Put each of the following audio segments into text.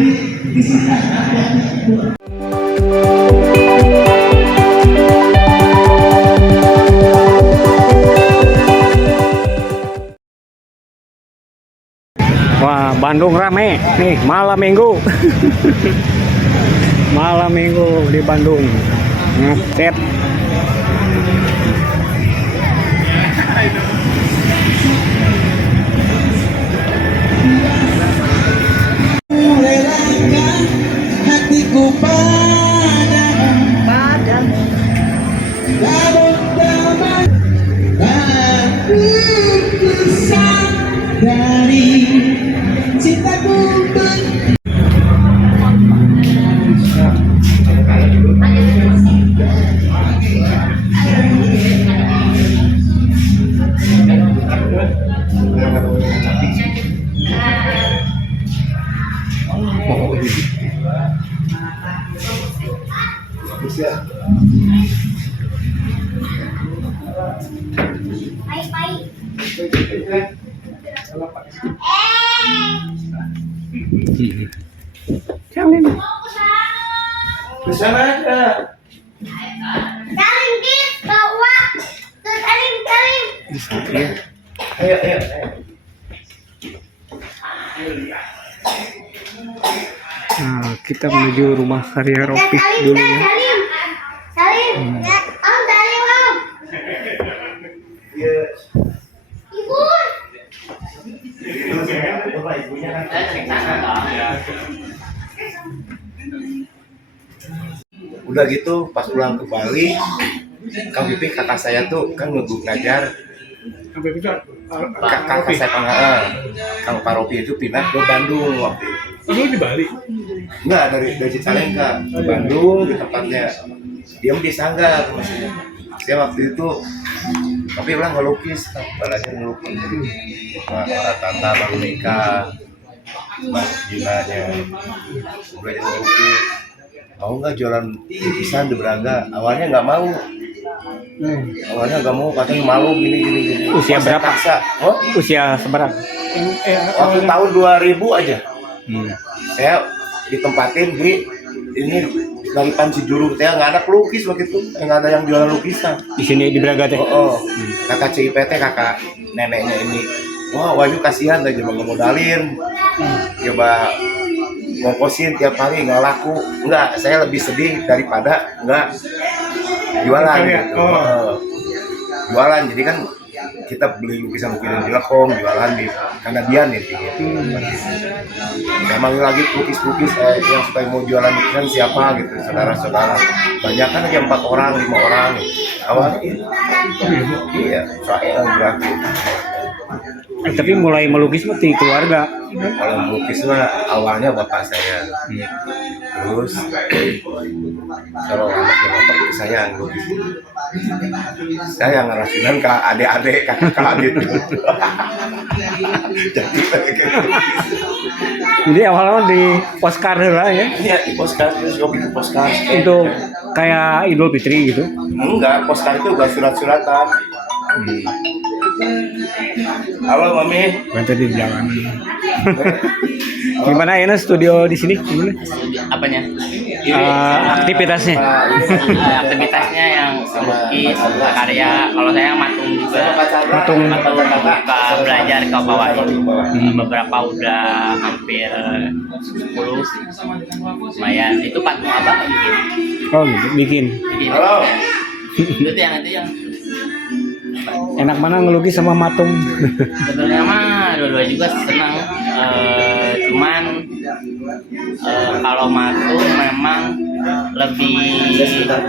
Wah, Bandung rame nih malam minggu. Malam minggu di Bandung ngecet. Hatiku padamu, aku dari cintaku. Kesana ada. Salim kis bawa. Salim. Ayo. Nah, kita menuju rumah karya Ropik dulu ya. Salim. Om salim om. Ibu. Udah gitu pas pulang ke Bali, Kang Pipih kakak saya tuh kan nunggu ngajar. Kakak saya Kang Paropi itu pindah ke Bandung waktu itu. Lu di Bali? Enggak, dari Cicalengka ke Bandung di tempatnya. Dia di Sanggar maksudnya. Saya waktu itu tapi ulang ngelukis, belajar ngelukis. Orang tante baru nikah, mas gilanya, belajar ngelukis. Mau nggak jualan lukisan di Braga? Awalnya nggak mau. Awalnya nggak mau, katanya malu gini. Usia berapa? Paksa. Oh? Usia seberapa? Waktu tahun 2000 aja. Saya ditempatin di ini dari Panci Juru, saya nggak ada pelukis waktu itu, nggak ada yang jualan lukisan. Di sini di Braga teh. Oh. Kakak CIPT, kakak neneknya ini. Wah, Wahyu kasihan, dia coba ngemodalin, coba ngongkosin tiap hari nggak laku. Enggak, saya lebih sedih daripada nggak jualan. Gitu. Jualan, jadi kan kita beli lukisan di Lekong, jualan di Kanadian gitu. Memang lagi lukis yang suka mau jualan lukisan siapa gitu, saudara-saudara. Banyak kan aja 4 orang, 5 orang. Awalnya iya, saya gratis. Tapi mulai melukis mah di keluarga. Kalau melukis mah awalnya bapak saya. Terus kalau anaknya bapak itu saya yang lukis. Saya yang ngerasinan ke adik-adik, kakak gitu. Jadi awal-awal di postcard lah ya. Iya, di postcard, terus gue bikin postcard. Untuk kayak Idul Fitri gitu. Enggak, postcard itu gak surat-suratan. Halo Mami. Bantu di belakang. Gimana ya studio di sini? Gimana? Apanya? Aktivitasnya? Aktivitasnya yang melukis, karya. Kalau saya matung juga. Matung Suka belajar ke bawah ini. Beberapa udah hampir 10. Lumayan. Itu patung abang bikin. Oh gitu, bikin. Halo. Itu yang Enak mana ngelukis sama matung? sebenarnya mah dua-dua juga senang. Cuman kalau matung memang lebih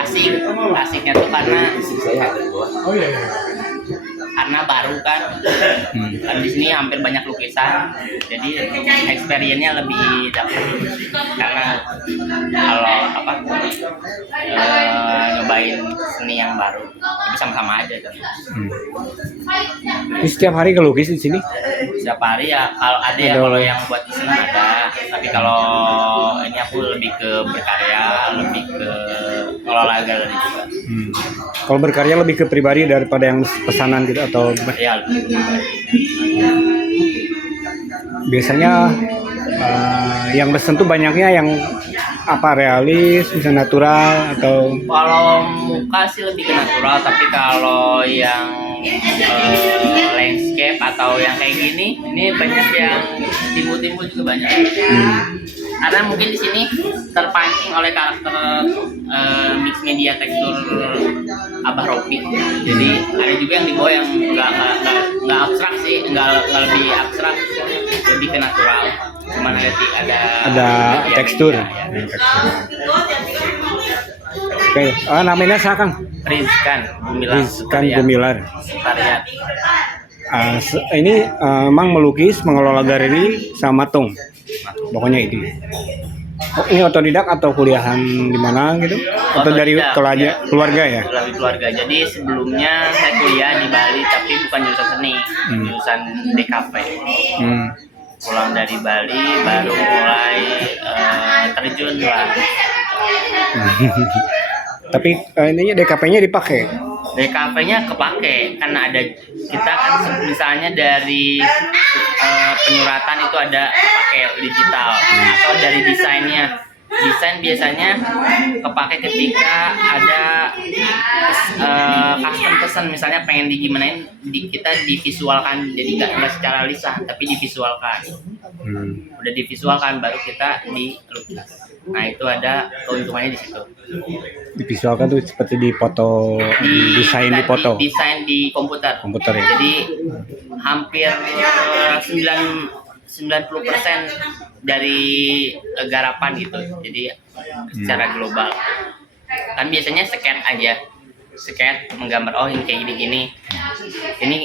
asik. Asiknya tuh karena karena baru kan. Kan di sini hampir banyak lukisan, jadi experience-nya lebih dapat. Karena kalau nyobain seni yang baru, tapi sama-sama aja kan. Ini setiap hari ngelukis di sini? Setiap hari ya, kalau ada ya, kalau yang buat iseng ada. Tapi kalau ini aku lebih ke berkarya, lebih ke ngelola galeri juga. Kalau berkarya lebih ke pribadi daripada yang pesanan gitu atau gimana? Ya, lebih ke pribadi. Biasanya yang pesen tuh banyaknya yang apa, realis, bisa natural atau Kalau muka sih lebih ke natural, tapi kalau yang landscape atau yang kayak gini, ini banyak yang timbul-timbul juga banyak. Karena mungkin di sini terpancing oleh karakter mix media tekstur Abah Ropi. Jadi ada juga yang dibawa yang nggak abstrak sih, nggak lebih abstrak, lebih ke natural. Cuman ada tekstur. ya. Oke, namanya siapa Kang? Rizkan Gumilar. Rizkan Gumilar. Tarian. Ini emang melukis, mengelola galeri sama matung. Pokoknya itu. Oh, ini otodidak atau kuliahan di mana gitu? Atau dari Otodidak, keluarga ya? Dari keluarga. Jadi sebelumnya saya kuliah di Bali, tapi bukan jurusan seni, jurusan DKP. Pulang dari Bali baru mulai terjun lah. Tapi ininya DKP-nya dipakai. DKP-nya kepake karena ada kita kan misalnya dari penyuratan itu ada pakai digital atau dari desainnya. Desain biasanya kepake ketika ada custom pesan, misalnya pengen digimanain, kita divisualkan, jadi nggak secara lisan tapi divisualkan. Udah divisualkan baru kita dilukis. Nah itu ada keuntungannya di situ. Divisualkan tuh seperti di foto, desain di foto. Desain di komputer. Komputer ya. Jadi hampir 90% dari garapan gitu. Jadi secara global. Kan biasanya scan aja. Scan menggambar, oh ini kayak gini-gini. Ini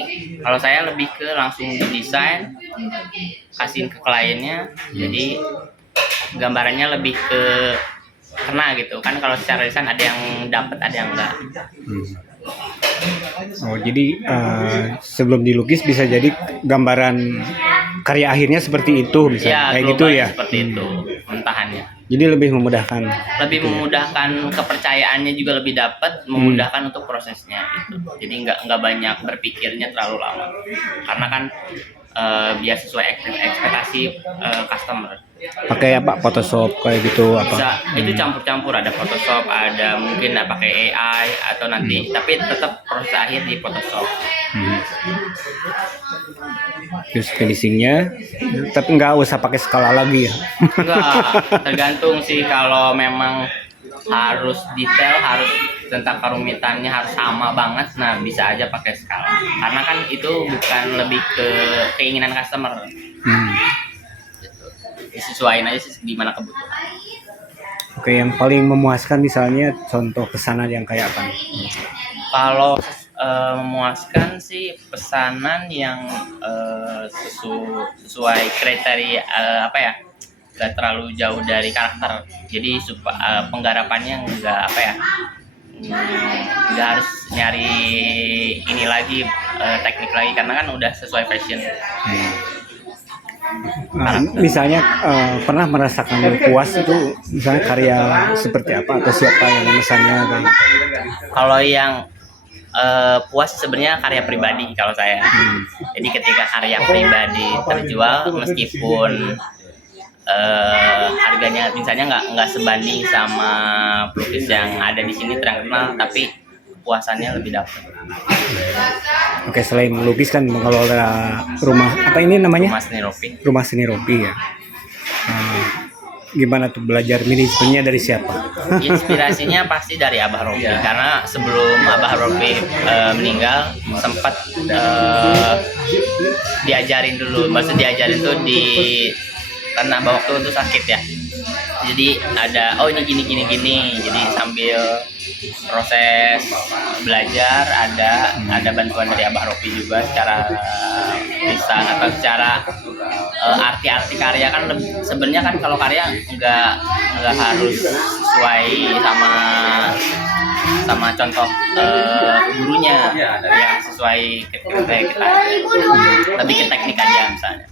kalau saya lebih ke langsung desain, kasihin ke kliennya. Jadi gambarannya lebih ke kena gitu kan. Kalau secara desain ada yang dapat, ada yang enggak. Oh jadi sebelum dilukis bisa jadi gambaran karya akhirnya seperti itu, bisa Ya, kayak gitu ya. Seperti itu mentahannya. Jadi lebih memudahkan. Lebih memudahkan, kepercayaannya juga lebih dapat, memudahkan untuk prosesnya gitu. Jadi nggak banyak berpikirnya terlalu lama. Karena kan biar sesuai ekspektasi customer. Pakai apa, Photoshop kayak gitu apa? Bisa itu campur-campur, ada Photoshop, ada mungkin pakai AI atau nanti, tapi tetap proses akhir di Photoshop. Terus finishingnya, tapi nggak usah pakai skala lagi ya? Enggak, tergantung sih. Kalau memang harus detail, harus tentang kerumitannya harus sama banget, nah bisa aja pakai skala. Karena kan itu bukan lebih ke keinginan customer. Disesuaikan aja sih gimana kebutuhan. Oke, yang paling memuaskan misalnya contoh pesanan yang kayak apa? Kalau memuaskan sih pesanan yang sesuai kriteria apa ya, nggak terlalu jauh dari karakter. Jadi penggarapannya nggak apa ya, nggak harus nyari ini lagi, teknik lagi, karena kan udah sesuai fashion. Misalnya pernah merasakan puas itu, misalnya karya seperti apa atau siapa yang memesannya? Kalau yang puas sebenarnya karya pribadi kalau saya. Jadi ketika karya pribadi terjual, meskipun harganya misalnya nggak sebanding sama pelukis yang ada di sini terkenal, tapi kepuasannya lebih dapat. Oke, selain melukis kan mengelola rumah, apa ini namanya? Rumah Seni Ropi. Rumah Seni Ropi ya. Gimana tuh belajar manajemennya dari siapa? Inspirasinya pasti dari Abah Ropi, karena sebelum Abah Ropi meninggal sempat diajarin dulu, maksudnya diajarin tuh karena Abah waktu itu sakit ya. Jadi ada, oh ini gini. Jadi sambil proses belajar ada bantuan dari Abah Ropi juga secara lisan atau secara arti karya kan. Sebenarnya kan kalau karya nggak harus sesuai sama contoh gurunya, yang sesuai kita lebih ke teknik aja misalnya,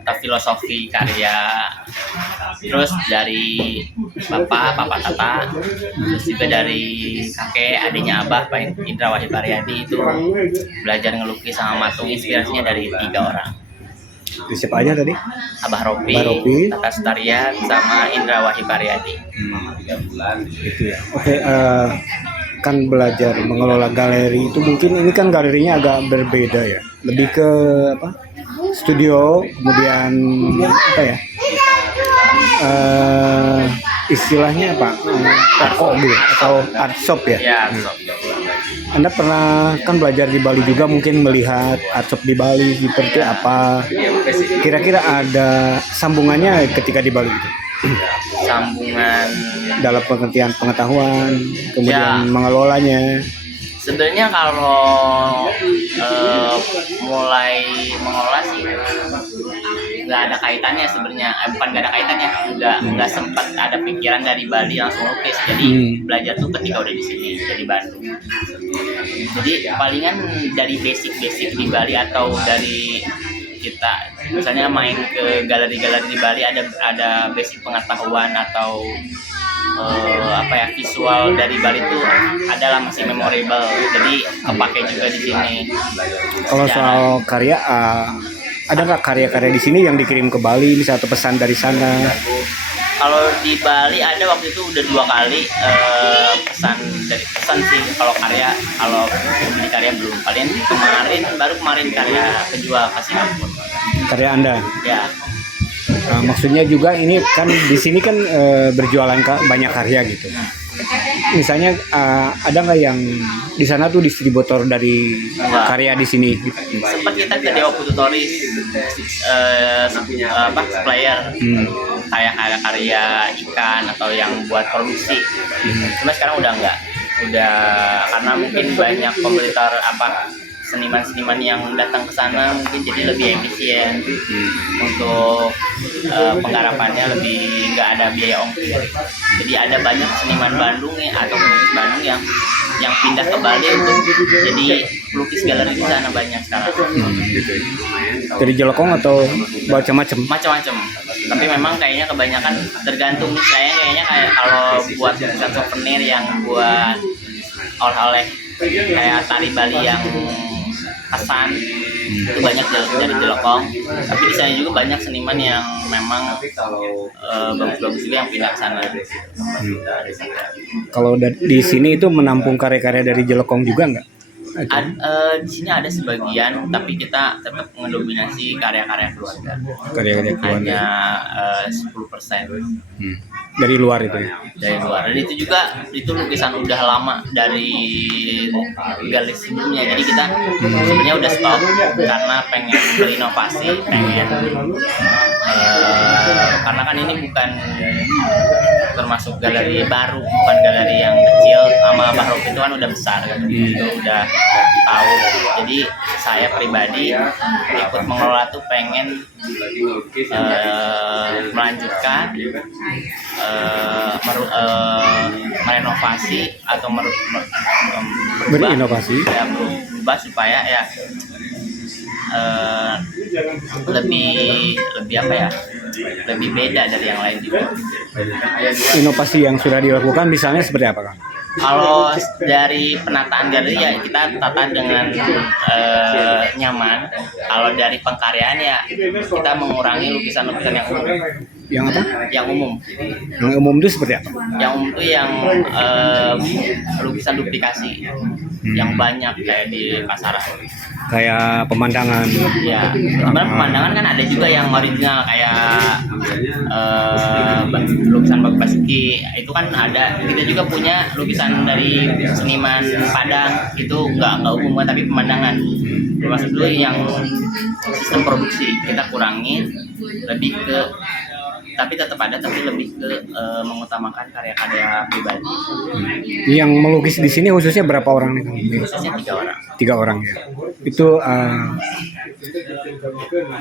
atau filosofi karya. Terus dari bapak Tata, terus juga dari kakek adiknya Abah, Pak Indra Wahid Aryadi, itu belajar ngelukis sama matung. Inspirasinya dari 3 orang. Di siapa aja tadi? Abah Ropi, Abah Ropi. Tata Starian, sama Indra Wahyu Karyadi. Gitu ya. Oke, kan belajar mengelola galeri itu mungkin ini kan galerinya agak berbeda ya. Lebih ke apa? Studio, kemudian apa ya? Istilahnya apa? Toko gitu atau art shop ya? Ya, so. Anda pernah kan belajar di Bali juga, mungkin melihat art shop di Bali seperti apa? Kira-kira ada sambungannya ketika di Bali itu? Sambungan Dalam pengertian pengetahuan, kemudian Ya. mengelolanya. sebenarnya kalau mulai mengolah sih nggak ada kaitannya sebenarnya, bukan nggak ada kaitannya, nggak sempat ada pikiran dari Bali langsung lukis. Jadi belajar tuh ketika udah di sini, dari Bandung. Jadi palingan dari basic-basic di Bali atau dari kita misalnya main ke galeri-galeri di Bali, ada basic pengetahuan atau apa ya, visual dari Bali itu adalah masih memorable, jadi kepake juga di sini. Kalau soal karya, ada nggak karya-karya di sini yang dikirim ke Bali, misalnya atau pesan dari sana? Kalau di Bali ada waktu itu udah 2 kali pesan sih. Kalau karya, kalau beli karya belum. Paling baru kemarin karya kejual kasih ampun. Karya Anda? Ya. Maksudnya juga ini kan di sini kan berjualan banyak karya gitu. Misalnya ada nggak yang di sana tuh distributor dari karya di sini? Sempat kita ke Dewa Pututoris, supplier kayak karya ikan atau yang buat produksi. Cuma sekarang udah enggak. Udah karena mungkin banyak kompetitor seniman-seniman yang datang ke sana, mungkin jadi lebih efisien untuk penggarapannya, lebih nggak ada biaya ongkir. Jadi ada banyak seniman Bandung atau pelukis Bandung yang pindah ke Bali untuk jadi pelukis galeri di sana, banyak sekarang. Dari Jelekong atau macam-macam? Macam-macam. Tapi memang kayaknya kebanyakan tergantung nih, kayaknya kayak kalau buat lukisan souvenir yang buat oleh-oleh kayak tari Bali yang kesan itu banyak dari Jelekong. Tapi di sana juga banyak seniman yang memang bagus-bagus juga yang pindah ke sana. Kalau di sini itu menampung karya-karya dari Jelekong juga nggak? Di sini ada sebagian, tapi kita tetap mendominasi karya-karya keluarga. Karya-karya keluarga. Hanya 10%. Dari luar itu ya? Dari luar. Dan itu juga lukisan udah lama dari galeri sebelumnya. Jadi kita sebenarnya udah stop karena pengen berinovasi, karena kan ini bukan termasuk galeri baru, bukan galeri yang kecil. Sama Abah Ropi itu kan udah besar kan, itu udah tahu. Jadi saya pribadi ikut mengelola tuh pengen melanjutkan, merenovasi atau Berinovasi. ya, berubah supaya ya lebih apa ya, lebih beda dari yang lain juga. Inovasi yang sudah dilakukan misalnya seperti apa, Kang? Kalau dari penataan galeri ya kita tata dengan nyaman. Kalau dari pengkaryaan ya kita mengurangi lukisan-lukisan yang umum. Yang apa? Yang umum. Yang umum itu seperti apa? Yang umum itu yang lukisan duplikasi yang banyak kayak di pasaran. Kayak pemandangan. Ya, sebenarnya pemandangan kan ada juga yang original kayak lukisan Bapak Basuki, itu kan ada. Kita juga punya lukisan dari seniman Padang, itu nggak umum tapi pemandangan. Termasuk dulu yang sistem produksi kita kurangin, lebih ke tapi tetap ada, tapi lebih ke mengutamakan karya-karya pribadi. Yang melukis di sini khususnya berapa orang nih, Kang? Khususnya 3 orang. 3 orang ya. Itu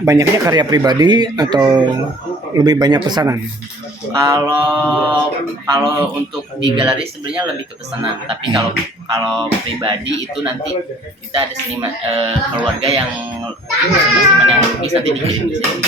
banyaknya karya pribadi atau lebih banyak pesanan? Kalau untuk di galeri sebenarnya lebih ke pesanan, tapi kalau pribadi itu nanti kita ada seniman keluarga yang seniman yang melukis nanti dikirim ke sini.